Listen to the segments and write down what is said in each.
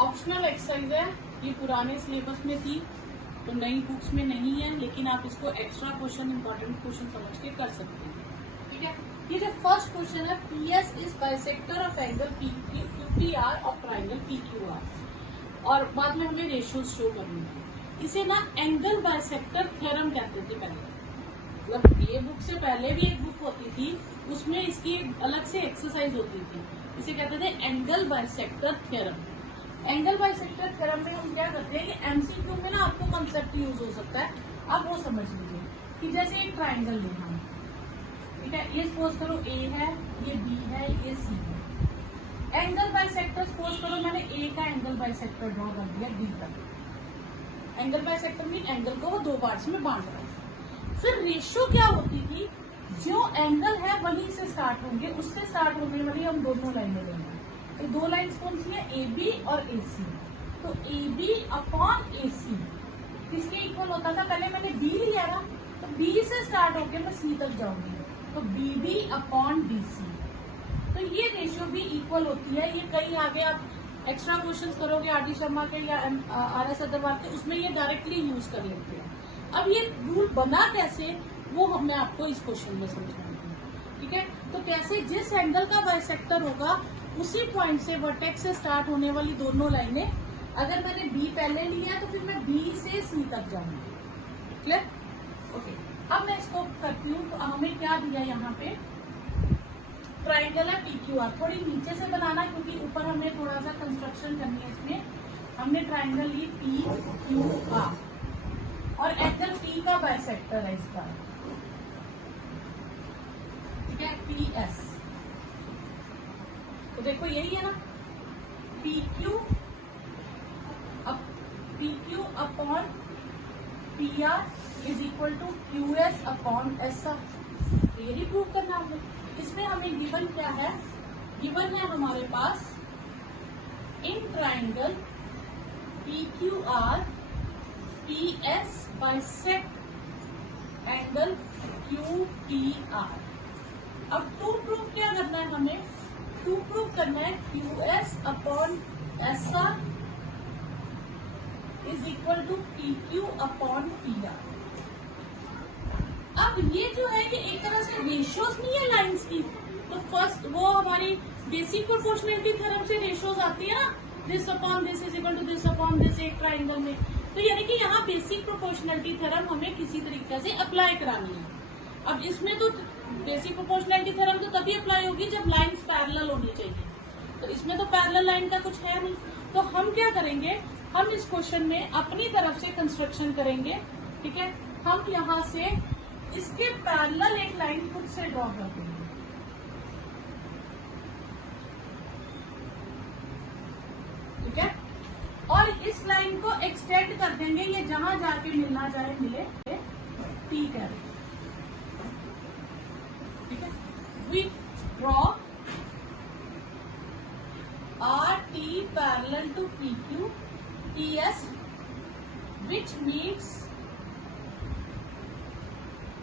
Optional exercise है, ये पुराने सिलेबस में थी तो नई बुक्स में नहीं है, लेकिन आप इसको एक्स्ट्रा क्वेश्चन, इंपॉर्टेंट क्वेश्चन समझ के कर सकते हैं। ठीक है, ये जो फर्स्ट क्वेश्चन है, PS is bisector of angle QPR of triangle PQR, और बाद में हमें रेशियोज शो करनी है। इसे ना एंगल बाइसेक्टर थ्योरम कहते थे पहले, मतलब ये बुक से पहले भी एक बुक होती थी, उसमें इसकी अलग से एक्सरसाइज होती थी, इसे कहते थे angle bisector theorem. Angle bisector theorem में हम क्या करते हैं कि एमसीक्यू में ना आपको कंसेप्ट यूज हो सकता है, आप वो समझ लीजिए कि जैसे एक ट्राइंगल लेना है, ठीक है, ये सपोज करो ए है, ये बी है, ये सी है। एंगल बाइसेक्टर सपोज करो मैंने ए का एंगल बाइसेक्टर ड्रॉ कर दिया डी तक। एंगल बाइसेक्टर मीन एंगल को वो दो पार्ट्स में बांट रहा है। फिर रेशियो क्या होती थी, जो एंगल है वहीं से स्टार्ट होंगे, उससे स्टार्ट होने वाली हम दोनों लाइनें लेंगे। तो दो लाइन्स कौन सी है, ए बी और ए सी। तो ए बी अपॉन ए सी किसके इक्वल होता था, पहले मैंने बी लिया ना, तो बी से स्टार्ट होकर मैं सी तक जाऊंगी, तो B B upon D C. तो ये रेशियो भी इक्वल होती है। ये कहीं आगे आप एक्स्ट्रा क्वेश्चंस करोगे आर डी शर्मा के या आर एस अग्रवाल के, उसमें ये डायरेक्टली यूज कर लेते हैं। अब ये रूल बना कैसे, वो मैं आपको इस क्वेश्चन में समझाऊंगी। ठीक है, तो कैसे, जिस एंगल का बाइसेक्टर होगा उसी पॉइंट से वर्टेक्स से स्टार्ट होने वाली दोनों लाइनें, अगर मैंने बी पहले लिया तो फिर मैं बी से सी तक जाऊंगी। क्लियर? ओके, अब मैं इसको करती हूँ। तो हमें क्या दिया यहाँ पे, ट्राइंगल है पीक्यूआर, थोड़ी नीचे से बनाना क्योंकि ऊपर हमें थोड़ा सा कंस्ट्रक्शन करनी है। इसमें हमने ट्राइंगल ली पीक्यूआर और एंगल पी का बाइसेक्टर है इसका, ठीक है, पीएस। तो देखो यही है ना, PQ upon PR is equal to QS upon SR। यही प्रूव करना है। इसमें हमें गिवन क्या है, गिवन है हमारे पास in triangle PQR PS bisect angle QPR। अब टू प्रूव क्या करना है हमें, टू प्रूव करना है QS upon SR is equal to PQ upon PR। अब ये जो है कि एक तरह से रेशियोज नहीं है लाइंस की, तो फर्स्ट वो हमारी बेसिक प्रोपोर्शनलिटी थ्योरम से रेशियोज आती है ना, this upon this is equal to this upon this एक ट्राइंगल में। तो यानी कि यहाँ बेसिक प्रोपोर्शनलिटी थ्योरम हमें किसी तरीके से अप्लाई करानी है। अब इसमें तो बेसिक प्रोपोर्शनलिटी थ्योरम तो तभी अप्लाई होगी जब लाइंस पैरेलल होनी चाहिए, तो इसमें तो पैरेलल लाइन का कुछ है नहीं। तो हम क्या करेंगे, हम इस क्वेश्चन में अपनी तरफ से कंस्ट्रक्शन करेंगे। ठीक है, हम यहाँ से इसके पैरेलल एक लाइन खुद से ड्रॉ कर देंगे। ठीक है, और इस लाइन को एक्सटेंड कर देंगे, ये जहां जाके मिलना चाहे मिले, ठीक है। ठीक है, we draw RT parallel to PQ PS which meets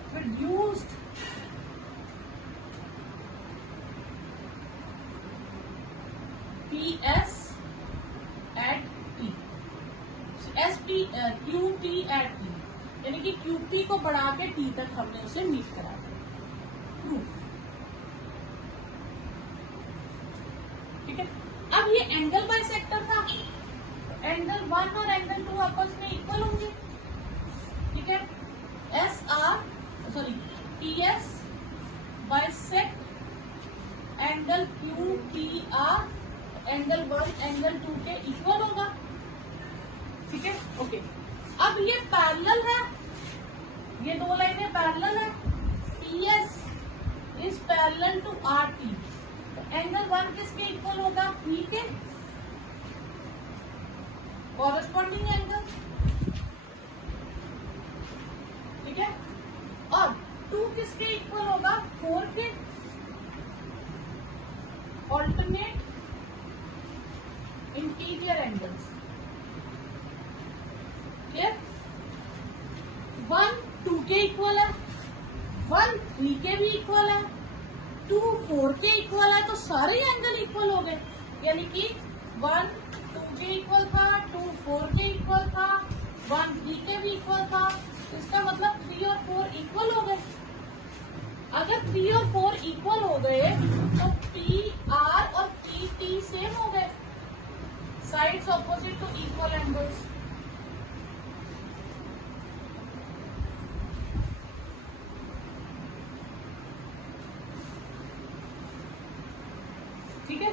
produced PS at T, QT at T, यानी कि QP को बढ़ा के T तक हमने उसे मीट करा दिया। प्रूफ। ठीक है, अब ये एंगल बाइसेक्टर था, एंगल 1 और एंगल 2 आपस में इक्वल होंगे। ठीक है, PS bisect angle QPR angle 1 angle 2 के इक्वल होगा। ठीक है, ओके। अब ये पैरेलल है, ये दो लाइनें पैरेलल है। PS is parallel to RT, angle 1 किसके इक्वल होगा, P के कॉरेस्पॉन्डिंग एंगल। ठीक है, और 2 किसके इक्वल होगा, 4 के ऑल्टरनेट इंटीरियर एंगल्स। क्लियर? 1 2 के इक्वल है, 1 3 के भी इक्वल है, 2 4 के इक्वल है, तो सारे एंगल इक्वल हो गए। यानी कि 1 2 के के इक्वल था, 2 4 के इक्वल था, 1 3 के भी इक्वल था। इसका मतलब 3 और 4 इक्वल हो गए। अगर 3 और 4 इक्वल हो गए तो पी आर और पी टी सेम हो गए, sides opposite to equal angles. ठीक है,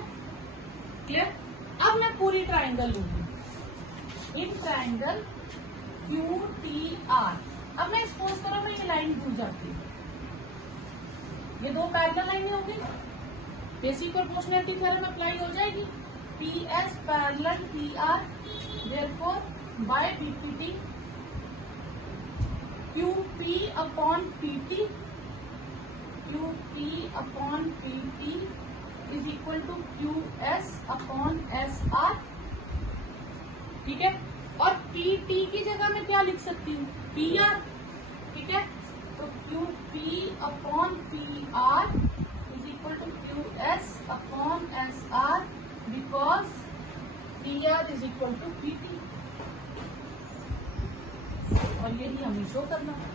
क्लियर। अब मैं पूरी ट्राइंगल लूंगी, in triangle Q T R. अब मैं सपोज करो मैं ये लाइन भूल जाती हूँ, ये दो पैरेलल लाइनें होगी, बेसिक प्रोपोर्शनैलिटी थ्योरम अप्लाई हो जाएगी। P S parallel T R, therefore by BPT Q P upon PT, Q P upon PT is equal to Q S upon S R. ठीक है, और पी टी की जगह मैं क्या लिख सकती हूँ, पी आर। ठीक है, तो Q P upon P R is equal to Q S upon S R, because P R is equal to P T. और यही हमें शो करना है।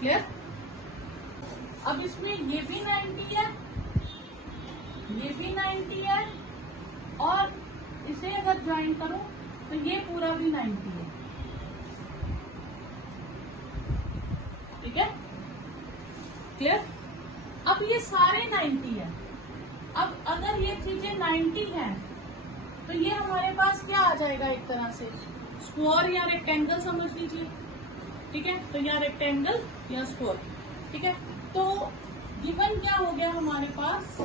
क्लियर। अब इसमें ये भी 90 है, ये भी 90 है, और इसे अगर ज्वाइन करूं तो ये पूरा भी 90 है। ठीक है, क्लियर। अब ये सारे 90 है। अब अगर ये चीजें 90 हैं तो ये हमारे पास क्या आ जाएगा, एक तरह से स्क्वायर या रेक्टेंगल समझ लीजिए। ठीक है, तो या रेक्टेंगल या स्क्वायर। ठीक है, तो गिवन क्या हो गया हमारे पास,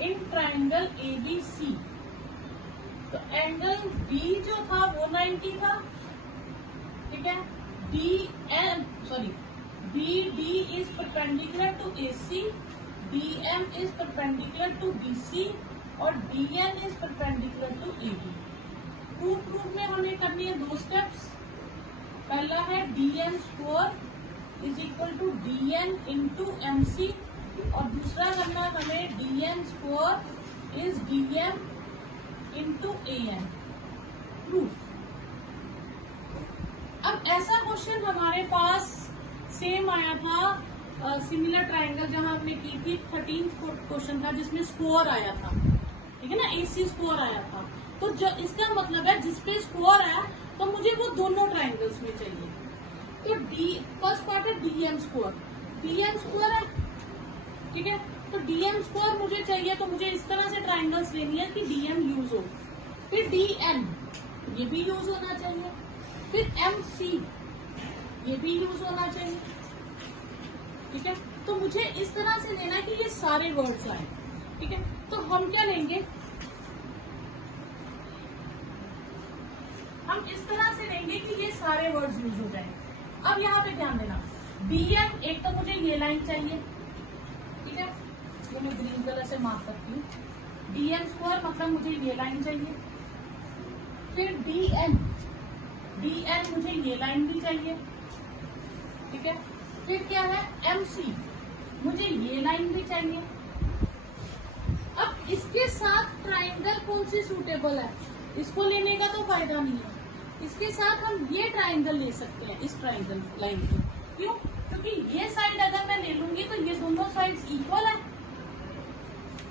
in triangle A B C, तो एंगल बी जो था वो 90 था। ठीक है, B D is perpendicular to A C, D M is perpendicular to B C, और D N is perpendicular to A B. Proof में हमें करनी है दो स्टेप्स। पहला है D N square is equal to D N into M C, और दूसरा करना है हमें D N square is D M into A N. Proof. अब ऐसा क्वेश्चन हमारे पास सेम आया था, सिमिलर ट्राइंगल जहां हमने की थी 13th क्वेश्चन था, जिसमें स्क्वायर आया था। ठीक है ना, एसी स्क्वायर आया था। तो जो इसका मतलब है जिसपे स्क्वायर आया तो मुझे वो दोनों ट्राइंगल्स में चाहिए। तो डी फर्स्ट पार्ट है D M square, D M square है। ठीक है, तो डी एम स्क्वायर मुझे चाहिए, तो मुझे इस तरह से ट्राइंगल्स लेनी है कि डी एम यूज हो। फिर डी एन ये भी यूज होना चाहिए, फिर एम सी ये भी यूज होना चाहिए। ठीक है, तो मुझे इस तरह से लेना है कि ये सारे वर्ड्स आए। ठीक है, तो हम क्या लेंगे, हम इस तरह से लेंगे कि ये सारे वर्ड्स यूज हो जाए। अब यहाँ पे ध्यान देना, डी एन, एक तो मुझे ये लाइन चाहिए। ठीक है, ये मैं ग्रीन कलर से मार्क करती हूँ। डी एन स्क्वायर मतलब मुझे ये लाइन चाहिए। फिर डी एन मुझे ये लाइन भी चाहिए। ठीक है, फिर क्या है एम सी, मुझे ये लाइन भी चाहिए। अब इसके साथ ट्राइंगल कौन सी सूटेबल है, इसको लेने का तो फायदा नहीं है। इसके साथ हम ये ट्राइंगल ले सकते हैं, इस ट्राइंगल लाइन को। क्यों? क्योंकि ये साइड अगर मैं ले लूंगी तो ये दोनों साइड्स इक्वल है,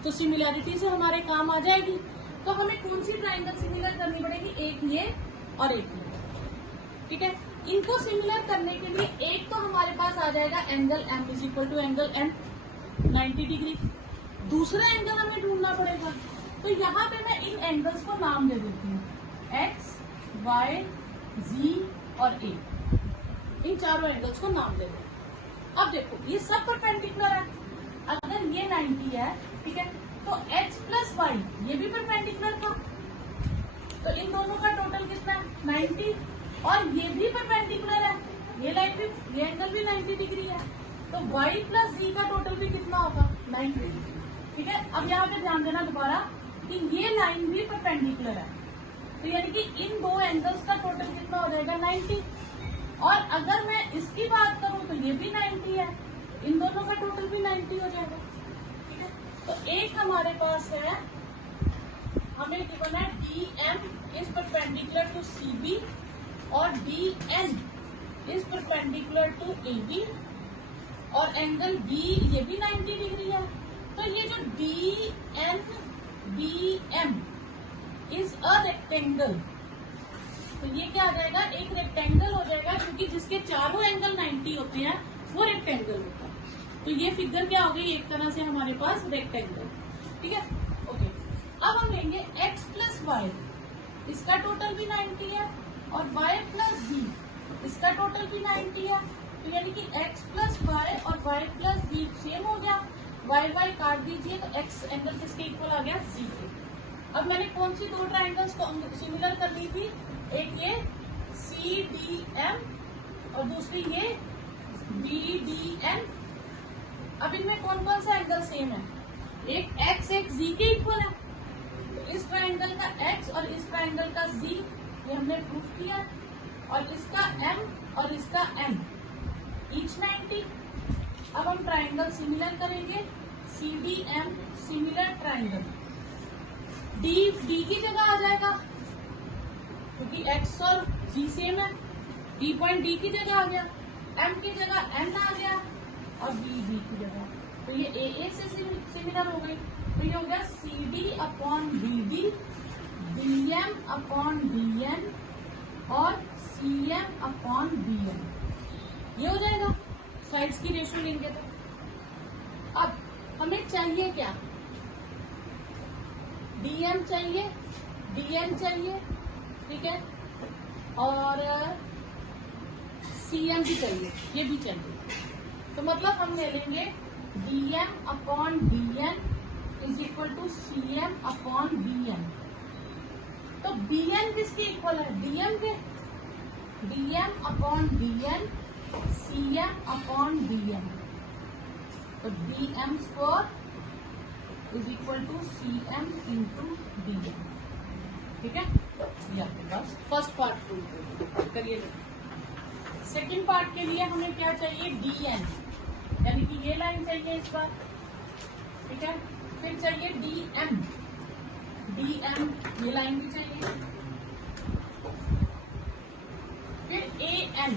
तो सिमिलैरिटी से हमारे काम आ जाएगी। तो हमें कौन सी ट्राइंगल सिमिलर करनी पड़ेगी, एक ये और एक ये। ठीक है, इनको सिमिलर करने के लिए एक तो हमारे पास आ जाएगा angle M is equal to angle N 90 degree. दूसरा एंगल हमें ढूंढना पड़ेगा, तो यहाँ पे मैं इन एंगल्स को नाम दे देती हूँ, एक्स वाई जी और ए। इन चारों एंगल्स को नाम दे दो। अब देखो ये सब परपेंडिकुलर है। अगर ये 90 है, ठीक है, तो x प्लस वाई ये भी परपेंडिकुलर था, तो इन दोनों का टोटल कितना है 90, और ये भी परपेंडिकुलर है, ये लाइन भी, ये एंगल भी 90 डिग्री है, तो y प्लस जी का टोटल भी कितना होगा 90। ठीक है, अब यहाँ पे ध्यान देना दोबारा कि ये लाइन भी परपेंडिकुलर है, तो यानी कि इन दो एंगल्स का टोटल कितना हो जाएगा 90। और अगर मैं इसकी बात करूं तो ये भी 90 है, इन दोनों का टोटल भी 90 हो जाएगा। ठीक है, तो एक हमारे पास है हमें गिवन है DM is perpendicular to CB और DN is perpendicular to AB और एंगल B ये भी 90 डिग्री है। तो ये जो DNBM इज अ रेक्टेंगल, तो ये क्या आ जाएगा, एक रेक्टेंगल हो जाएगा, क्योंकि जिसके चारों एंगल 90 होते हैं वो रेक्टेंगल होता है। तो ये फिगर क्या हो गई, एक तरह से हमारे पास रेक्टेंगल। ठीक है, ओके। अब हम लेंगे x प्लस वाई, इसका टोटल भी 90 है, और y प्लस z इसका टोटल भी 90 है। तो यानी कि x प्लस वाई और y प्लस z सेम हो गया, y काट दीजिए तो x एंगल किसके इक्वल आ गया, z के। अब मैंने कौन सी दो ट्राइंगल्स को सिमिलर कर ली थी, एक ये CDM और दूसरी ये BDN। अब इनमें कौन कौन सा एंगल सेम है, एक x एक z के इक्वल है, तो इस ट्राइंगल का x और इस ट्राइंगल का z ये हमने प्रूफ किया, और इसका m और इसका n ईच 90। अब हम ट्राइंगल सिमिलर करेंगे, CDM सिमिलर ट्राइंगल, D की जगह आ जाएगा क्योंकि x और z सेम है, D पॉइंट D की जगह आ गया, M की जगह N आ गया और B की जगह, तो ये AA से सिमिलर हो गई। तो ये हो गया CD upon BD, DM upon DN और CM अपॉन BN, ये हो जाएगा। साइड्स की रेशियो लेंगे तो अब हमें चाहिए क्या, DM चाहिए, DN चाहिए, ठीक है, और CM भी चाहिए, ये भी चाहिए। तो मतलब हम ले लेंगे DM upon DN is equal to CM upon BN। तो BN किसके इक्वल है, DM के, DM upon DN CM upon BN, तो DM square is equal to CM into DN। ठीक है, ये आपके पास फर्स्ट पार्ट प्रूव करिए। सेकेंड पार्ट के लिए हमें क्या चाहिए, DN, यानी कि ये लाइन चाहिए इस बार, ठीक है। फिर चाहिए DM ये लाइन भी चाहिए, फिर AN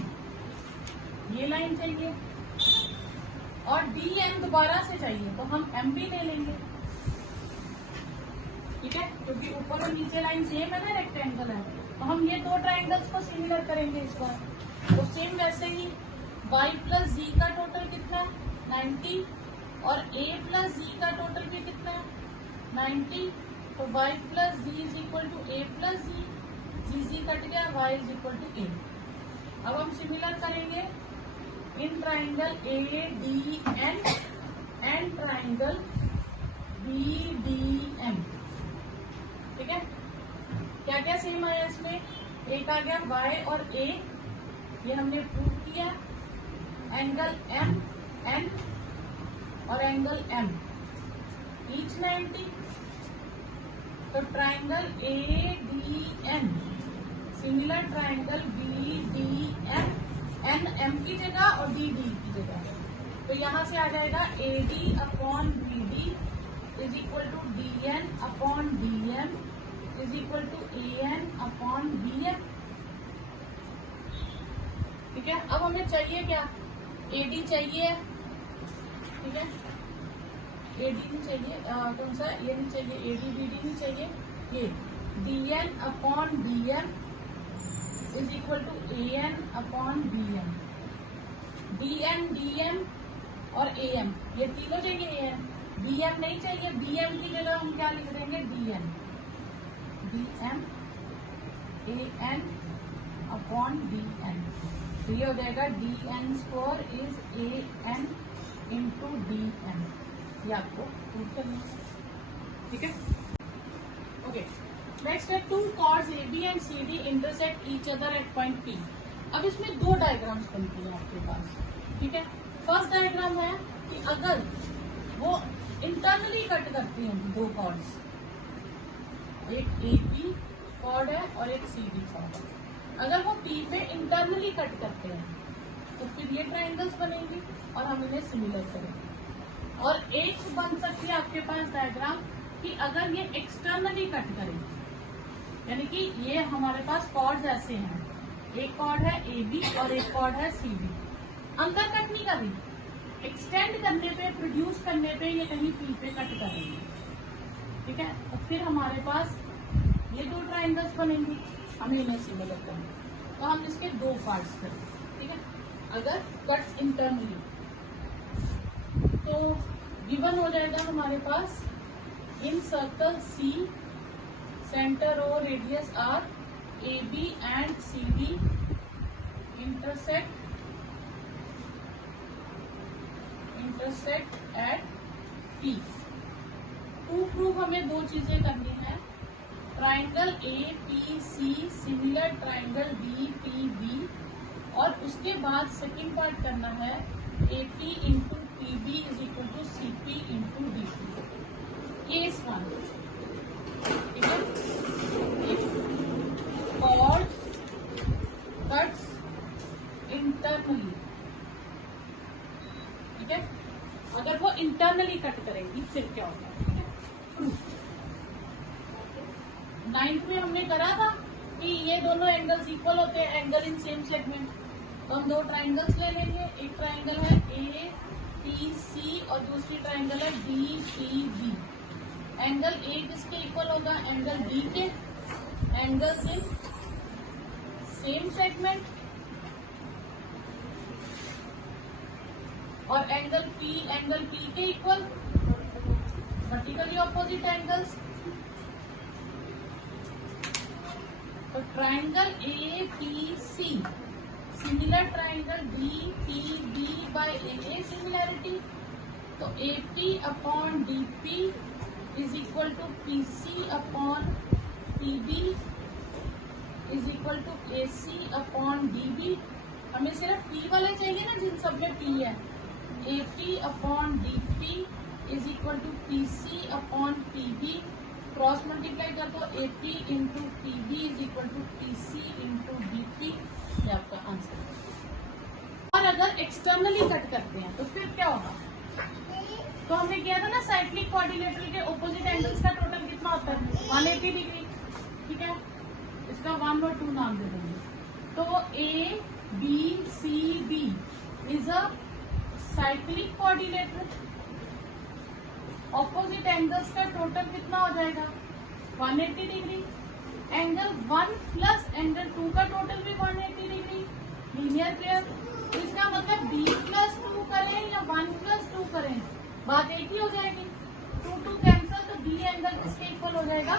ये लाइन चाहिए, और DN दोबारा से चाहिए, तो हम M भी ले लेंगे, ठीक है, क्योंकि ऊपर और नीचे लाइन सेम है ना, रेक्टेंगल है, तो हम ये दो ट्राइंगल्स को सिमिलर करेंगे इस बार। तो सेम वैसे ही y प्लस z का टोटल कितना है, 90, और a प्लस z का टोटल भी कितना है, 90, तो y plus z is equal to a plus z cut गया, y is equal to a। अब हम सिमिलर करेंगे in triangle ADN and triangle BDM, ठीक है। क्या क्या सेम आया इसमें, एक आ गया y और a, ये हमने प्रूव किया, एंगल MN और एंगल M ईच 90, तो triangle ADN similar triangle BDM, M की जगह और DD की जगह, तो यहाँ से आ जाएगा AD upon BD is equal to DN upon DM is equal to AN upon BM, ठीक है। अब हमें चाहिए क्या, AD चाहिए, ठीक है, AD नहीं चाहिए, कौन सा, ये नहीं चाहिए, AD BD नहीं चाहिए, ये DN upon DM is equal to AN upon BM, DN DM और AM ये तीनों चाहिए, AN BM नहीं चाहिए, BM की जगह हम क्या लिख देंगे, DM AN अपॉन BN, तो ये हो जाएगा DN square is AN into DM, ये आपको प्रूव करना है, ठीक है, ओके। नेक्स्ट है two chords AB and CD intersect each other at point P। अब इसमें दो डायग्राम्स बनती हैं आपके पास, ठीक है। फर्स्ट डायग्राम है कि अगर वो इंटरनली कट करती हैं दो कॉर्ड्स, एक AB कॉर्ड है और एक CD कॉर्ड है, अगर वो P पे इंटरनली कट करते हैं तो फिर ये ट्राइंगल्स बनेंगी और हम इन्हें सिमिलर करेंगे। और एक बन सकती है आपके पास डायग्राम कि अगर ये एक्सटर्नली कट करें, यानी कि ये हमारे पास कॉर्ड्स ऐसे हैं, एक कॉर्ड है AB और एक कॉर्ड है CD, अंदर कट नहीं कर रही, एक्सटेंड करने पे, प्रोड्यूस करने पे ये कहीं P पे कट कर रही है, ठीक है। और फिर हमारे पास ये दो ट्राइंगल्स बनेंगे, हमें इन्हें सिमिलर करना, तो हम इसके दो पार्ट्स करें, ठीक है। अगर कट इंटरनली तो गिवन हो जाएगा हमारे पास इन सर्कल C सेंटर और radius R AB and CD intersect at P। To prove हमें दो चीजें करनी है, triangle APC similar triangle DPB, और उसके बाद सेकंड पार्ट करना है AP into PB is equal to CP into DP। Case 1, ठीक है, कॉर्ड्स कट्स इंटरनली, ठीक है, अगर वो इंटरनली कट करेंगी फिर क्या होगा, ठीक है। 9th में हमने करा था कि ये दोनों एंगल्स इक्वल होते हैं, एंगल इन सेम सेगमेंट, तो हम दो ट्राइंगल्स ले लेंगे, एक ट्राइंगल है APC और दूसरी ट्राइंगल है DPB। एंगल A किसके इक्वल होगा, एंगल D के, एंगल्स इन सेम सेगमेंट, और एंगल P के इक्वल, वर्टिकली ऑपोजिट एंगल्स। तो triangle APC similar triangle DPB by AA similarity, तो AP upon DP is equal to PC upon PB is equal to AC upon DB। हमें सिर्फ P वाले चाहिए ना, जिन सब में P है। AP upon DP is equal to PC upon PB, cross multiply कर दो, AP into PB is equal to PC into DP, ये आपका आंसर। और अगर एक्सटर्नली कट करते हैं तो फिर क्या होगा, तो हमने किया था ना साइक्लिक क्वाड्रिलेटरल के ऑपोजिट एंगल्स का टोटल कितना होता है, 180 डिग्री, ठीक है। इसका 1 और 2 नाम दे देंगे, तो ABCD is a cyclic quadrilateral, opposite angles का टोटल कितना हो जाएगा 180 डिग्री, एंगल 1 प्लस एंगल 2 का टोटल भी 180 डिग्री, लीनियर पेयर। तो इसका मतलब B प्लस 2 करें या 1 प्लस 2 करें, बात एक ही हो जाएगी, 2 कैंसल, तो D एंगल किसके इक्वल हो जाएगा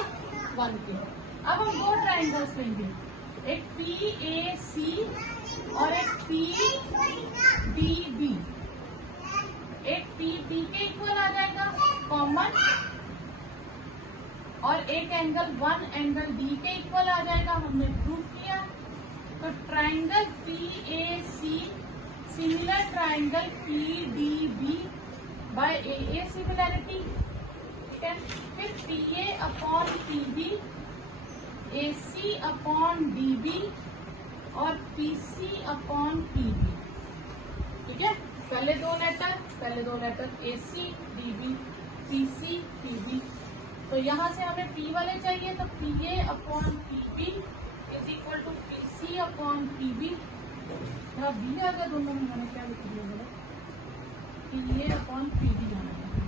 1 के। अब हम दो ट्राइंगल्स लेंगे, एक PAC और एक PDB, एक PB के इक्वल आ जाएगा कॉमन, और एक एंगल 1 एंगल D के इक्वल आ जाएगा, हमने प्रूव किया। तो triangle PAC similar triangle PDB by AA similarity, ठीक है। फिर PA upon PB, AC upon DB और PC अपॉन PB, ठीक है। पहले दो letter AC DB PC PB, तो यहाँ से हमें P वाले चाहिए, तो PA upon PB is equal to PC upon PB। यहाँ B आ गया दोनों में, मैंने क्या लिख दिया बोला, PA अपॉन PB आना है,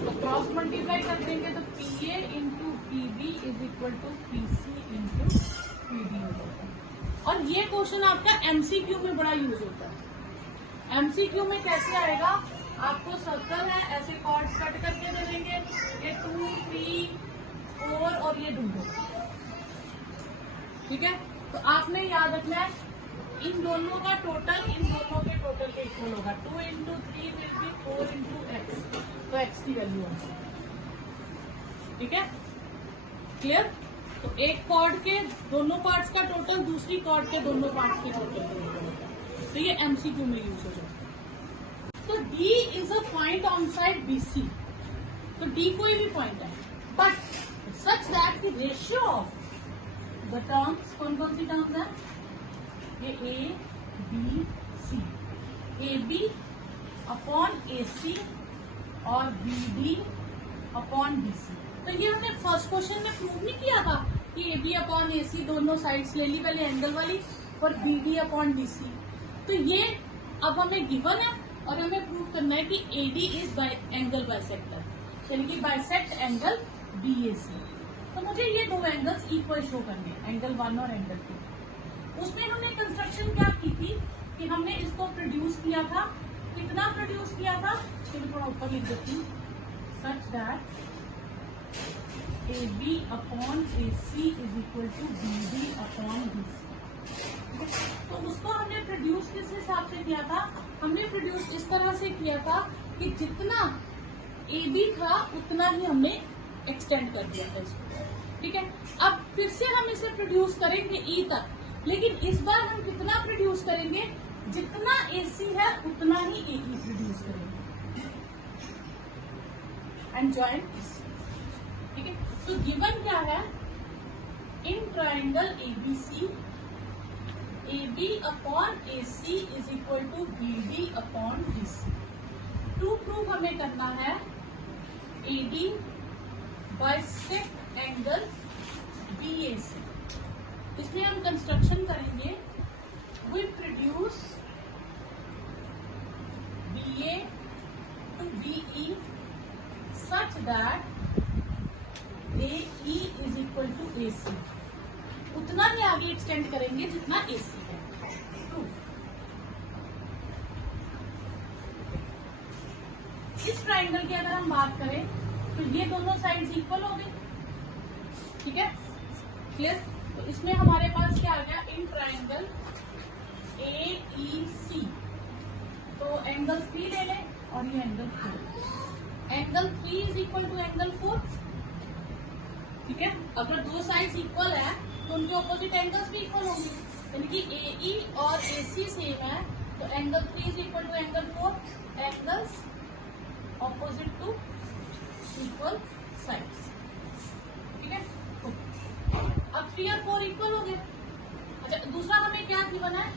तो क्रॉस मल्टीप्लाई कर देंगे, तो PA into PB is equal to PC into PB हो जाएगा। और ये क्वेश्चन आपका MCQ में बड़ा यूज होता है। MCQ में कैसे आएगा, आपको सर्कल है, ऐसे कॉर्ड्स कट करके दे देंगे, ये 2 3 4 और ये 2, ठीक है। तो आपने याद रखना है इन दोनों का टोटल इन दोनों के टोटल के इक्वल होगा, 2 into 3 will be 4 into x, तो x की वैल्यू है, ठीक है, क्लियर। तो एक कॉर्ड के दोनों पार्ट्स का टोटल दूसरी कॉर्ड के दोनों पार्ट्स के टोटल के इक्वल होता है, तो ये MCQ में यूज हो जाता है। तो D is a point on side BC, तो D कोई भी पॉइंट है, but such that the ratio of the terms, कौन कौन सी टर्म्स है, ये A B C, AB upon AC और B D upon B C. तो ये हमने फर्स्ट क्वेश्चन में प्रूव नहीं किया था कि ए बी अपॉन ए सी दोनों साइड्स ले ली पहले एंगल वाली और B D upon D C. तो ये अब हमें गिवन है और हमें प्रूव करना है कि ए डी इज एंगल बाइसेक्टर, यानी कि बाइसेक्ट एंगल बी ए सी। तो मुझे ये दो एंगल्स इक्वल शो करने हैं, एंगल 1 और एंगल 2। उसमें हमने कंस्ट्रक्शन क्या की थी कि हमने इसको प्रोड्यूस किया था। कितना प्रोड्यूस किया था, चलिए थोड़ा ऊपर लिख देती हूँ, such that A B upon A C is equal to B D upon B C. तो उसको हमने प्रोड्यूस किस हिसाब से किया था, हमने प्रोड्यूस इस तरह से किया था कि जितना ए बी था उतना ही हमने एक्सटेंड कर दिया था इसको। ठीक है, अब फिर से हम इसे प्रोड्यूस करेंगे ई तक, लेकिन इस बार हम कितना प्रोड्यूस करेंगे, जितना ए सी है उतना ही ए बी प्रोड्यूस करेंगे एंड जॉइन इस। ठीक है, तो गिवन क्या है, in triangle A B C A B upon A C is equal to B D upon B C. To prove हमें करना है A D bisect angle B A C. इसमें हम कंस्ट्रक्शन करेंगे, we produce B A to B E such that A E is equal to A C. उतना ही आगे extend करेंगे जितना ए सी है। इस ट्राइंगल की अगर हम बात करें तो ये दोनों साइड्स इक्वल हो गई। ठीक है, क्लियर। तो इसमें हमारे पास क्या आ गया, इन ट्राइंगल ए ई सी, तो एंगल 3 ले लें और ये angle 4। Angle 3 is equal to angle 4। ठीक है, अगर दो साइड्स इक्वल है तो उनके ऑपोजिट एंगल्स भी इक्वल होंगे, यानी कि ए ई और ए सी सेम है, तो angle 3 is equal to angle 4, angles opposite to equal sides. ठीक है, अब 3 और 4 इक्वल हो गए। अच्छा, दूसरा हमें क्या गिवन है,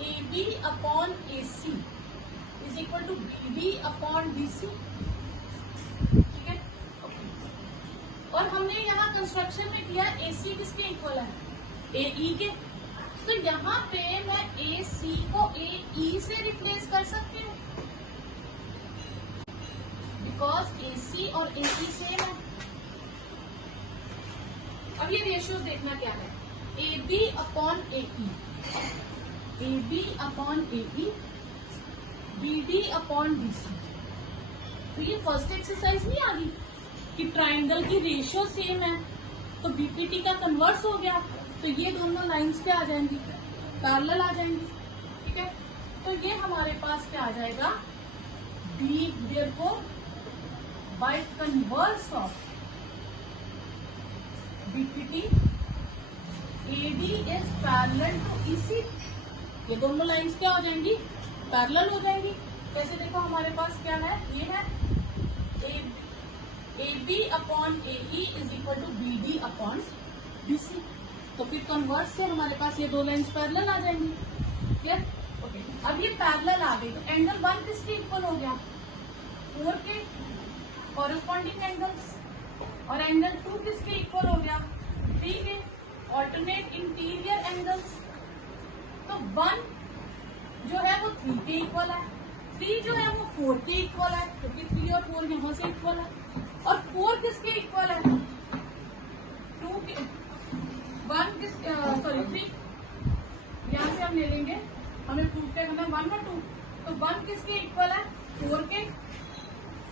A B upon A C is equal to B D upon B C. ठीक है, और हमने यहाँ कंस्ट्रक्शन में किया ए सी किसके इक्वल है, ए ई के। तो यहाँ पे मैं ए सी को ए ई से रिप्लेस कर सकती हूँ, बिकॉज ए सी और ए ई सेम है। अब ये रेशियोज देखना क्या है, A B upon A E, A B upon A E, B D upon B C. तो ये फर्स्ट एक्सरसाइज नहीं आ गई कि ट्राइंगल की रेशियो सेम है, तो बीपीटी का कन्वर्स हो गया, तो ये दोनों लाइंस क्या आ जाएंगी, पैरेलल आ जाएंगी। ठीक है, तो ये हमारे पास क्या आ जाएगा, B therefore by converse of BPT A D is parallel to EC. ये दोनों लाइंस क्या हो जाएंगी, पैरेलल हो जाएंगी। जैसे देखो हमारे पास क्या है, ये है A B upon A E is equal to B D upon B C. तो फिर कन्वर्स से हमारे पास ये दो लाइंस पैरेलल आ जाएंगी। Clear, okay. अब ये पैरेलल आ गई, तो एंगल 1 किसके इक्वल हो गया, 4 के कॉरेस्पॉन्डिंग एंगल्स, और एंगल 2 किसके इक्वल हो गया, 3 के ऑल्टरनेट इंटीरियर एंगल्स। तो 1 जो है वो 3 के इक्वल है, 3 जो है वो 4 के इक्वल है, क्योंकि 3 और 4 यहाँ से इक्वल है, और 4 किसके इक्वल है, 2 के, 1 किस सॉरी 3 यहाँ से हम ले लेंगे, हमें प्रूफ करना 1 और 2। तो 1 किसके इक्वल है, 4 के,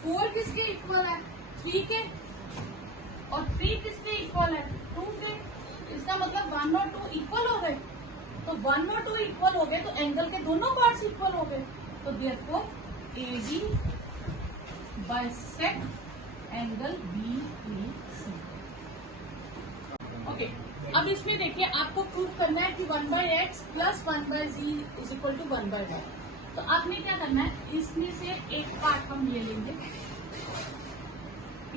4 किसके इक्वल है, 3 के, और 3 किसके इक्वल है, 2 के। इसका मतलब 1 और 2 इक्वल हो गए। तो 1 और 2 इक्वल हो गए तो एंगल के दोनों पार्ट्स इक्वल हो गए। तो therefore A D bisect angle B A C. Okay, अब इसमें देखिए आपको प्रूफ करना है कि 1/x plus 1/z is equal to 1/y। तो आपने क्या करना है, इसमें से एक पार्ट हम ले लेंगे, P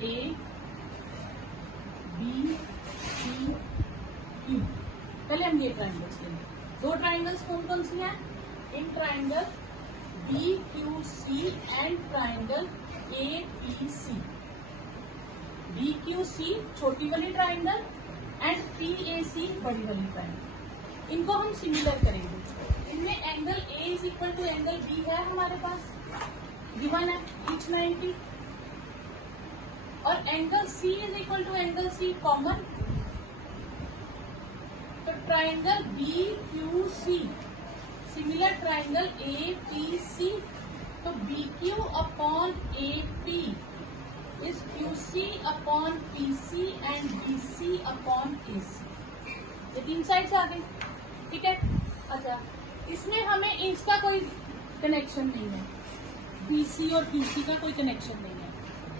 A B C Q। पहले हम ये ट्राइंगल्स लेंगे। दो ट्राइंगल्स कौन कौन सी हैं, in triangle BQC and triangle APC। BQC छोटी वाली ट्राइंगल एंड PAC बड़ी वाली ट्राइंगल, इनको हम सिमिलर करेंगे। इनमें angle A is equal to angle B है हमारे पास, गिवन है each 90, और angle C is equal to angle C common. तो triangle BQC similar triangle APC, तो BQ upon AP is QC upon PC and BC upon AC। ये तीन side आ गई, ठीक है। अच्छा, इसमें हमें इसका कोई कनेक्शन नहीं है, BC और PC का कोई कनेक्शन नहीं है,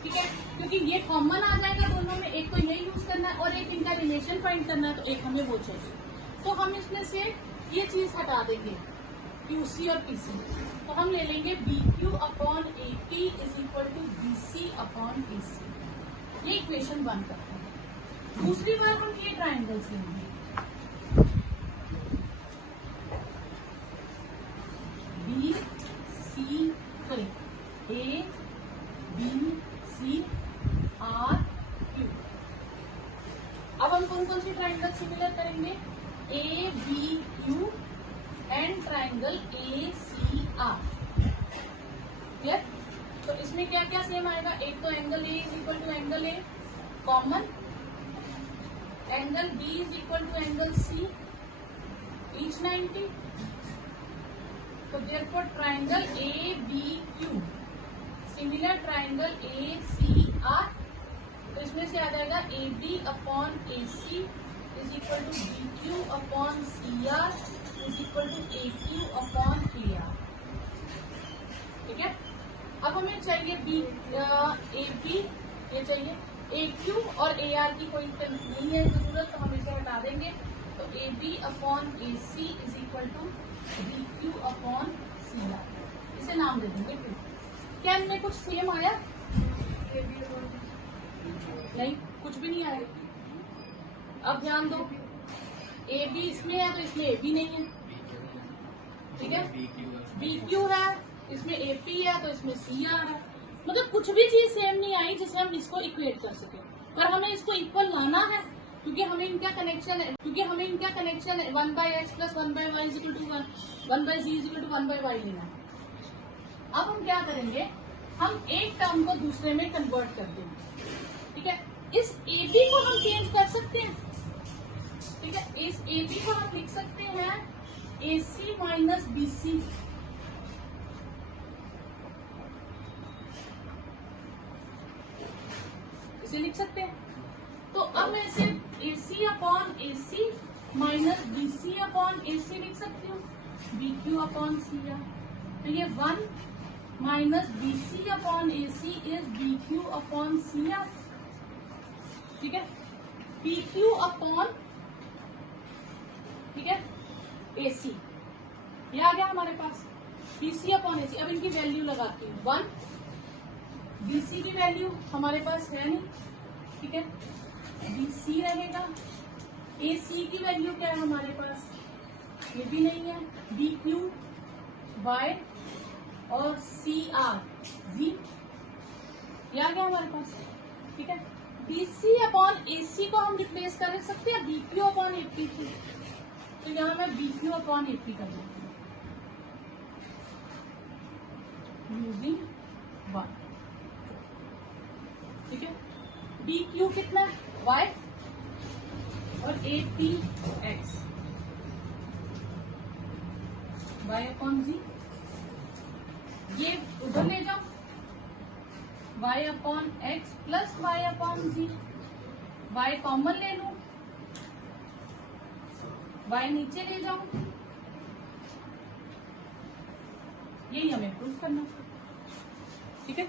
ठीक है, क्योंकि ये कॉमन आ जाएगा दोनों में। एक को ये यूज करना है और एक इनका रिलेशन फाइंड करना है, तो एक हमें वो चाहिए। तो हम इसमें से ये चीज हटा देंगे, QC और PC। तो हम ले लेंगे BQ upon AP is equal to BC upon AC। ये इक्वेशन 1 करते हैं। दूसरी बार हम ये ट्राइंगल्स लेंगे, BC A BC RQ। अब हम कौन कौन सी ट्राइंगल सिमिलर करेंगे? ABQ and triangle ACR। Clear? तो इसमें क्या क्या सेम आएगा? एक तो angle A is equal to angle A common, angle B is equal to angle C each 90। तो therefore triangle ABQ similar triangle ACR। तो इसमें से आ जाएगा AB upon AC is equal to BQ upon CR is equal to AQ upon AR। ठीक है, अब हमें चाहिए AB, ये चाहिए AQ और AR की कोई नहीं है जरूरत, तो हम इसे हटा देंगे। तो AB upon AC is equal to BQ upon CR, इसे नाम दे देंगे 2। क्या इनमें कुछ सेम आया? नहीं, कुछ भी नहीं आया। अब ध्यान दो, AB इसमें है तो इसमें AB नहीं है, ठीक है। BQ है, इसमें AP है तो इसमें CR है। मतलब कुछ भी चीज सेम नहीं आई जिसे हम इसको इक्वेट कर सके, पर हमें इसको इक्वल लाना है क्योंकि हमें इनका कनेक्शन है 1/x plus 1/y is equal to 1/z is equal to 1/y लेना है। अब हम क्या करेंगे, हम एक टर्म को दूसरे में कन्वर्ट कर देंगे, ठीक है। इस AB को हम चेंज कर सकते हैं, ठीक है। इस AB को हम लिख सकते हैं AC माइनस BC, इसे लिख सकते हैं। तो अब मैं इसे AC upon AC minus BC upon AC लिख सकती हूँ, BQ अपॉन CR। तो ये 1 minus BC upon AC is BQ upon CR, ठीक है। PQ अपॉन, ठीक है, AC, ये आ गया हमारे पास। BC अपॉन AC, अब इनकी वैल्यू लगाती हूँ 1। BC की वैल्यू हमारे पास है नहीं, ठीक है, BC रहेगा। AC की वैल्यू क्या है हमारे पास? ये भी नहीं है। BQ Y और CR Z, ये आ गया हमारे पास, ठीक है। BC अपॉन AC को हम रिप्लेस कर सकते हैं BQ अपॉन AP की, तो यहाँ मैं BQ अपॉन AP कर देती हूँ यूजिंग 1, ठीक है। BQ कितना है? Y और AP X, Y upon Z, ये उधर ले जाओ, y upon X plus Y upon Z, y common ले लूं, y नीचे ले जाऊं, यही हमें प्रूफ करना, ठीक है।